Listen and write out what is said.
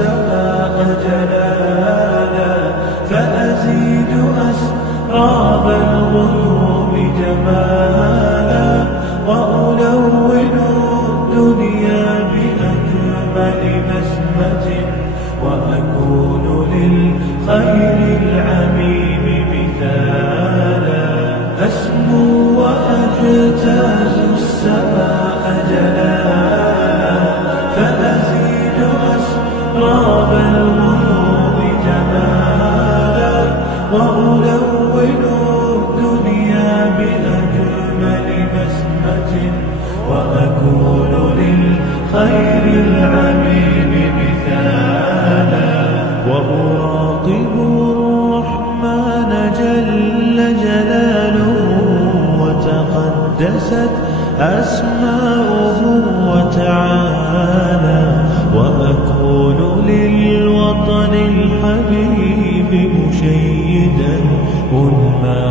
السماء جلالا، فأزيد أسراب الغيوم جمالا، وألون الدنيا بأجمل بسمة، وأكون للخير العميم مثالا. أسمو وأجتاز السماء جلالا، فأزيد أسراب الغيوم جمالا، وألون الدنيا بأجمل بسمة، وأكون للخير العميم مثالا. وأراقب الرحمن جل جلاله، وتقدست أسماؤه وتعالى، وأكون للوطن الحبيب مشيدا أنمى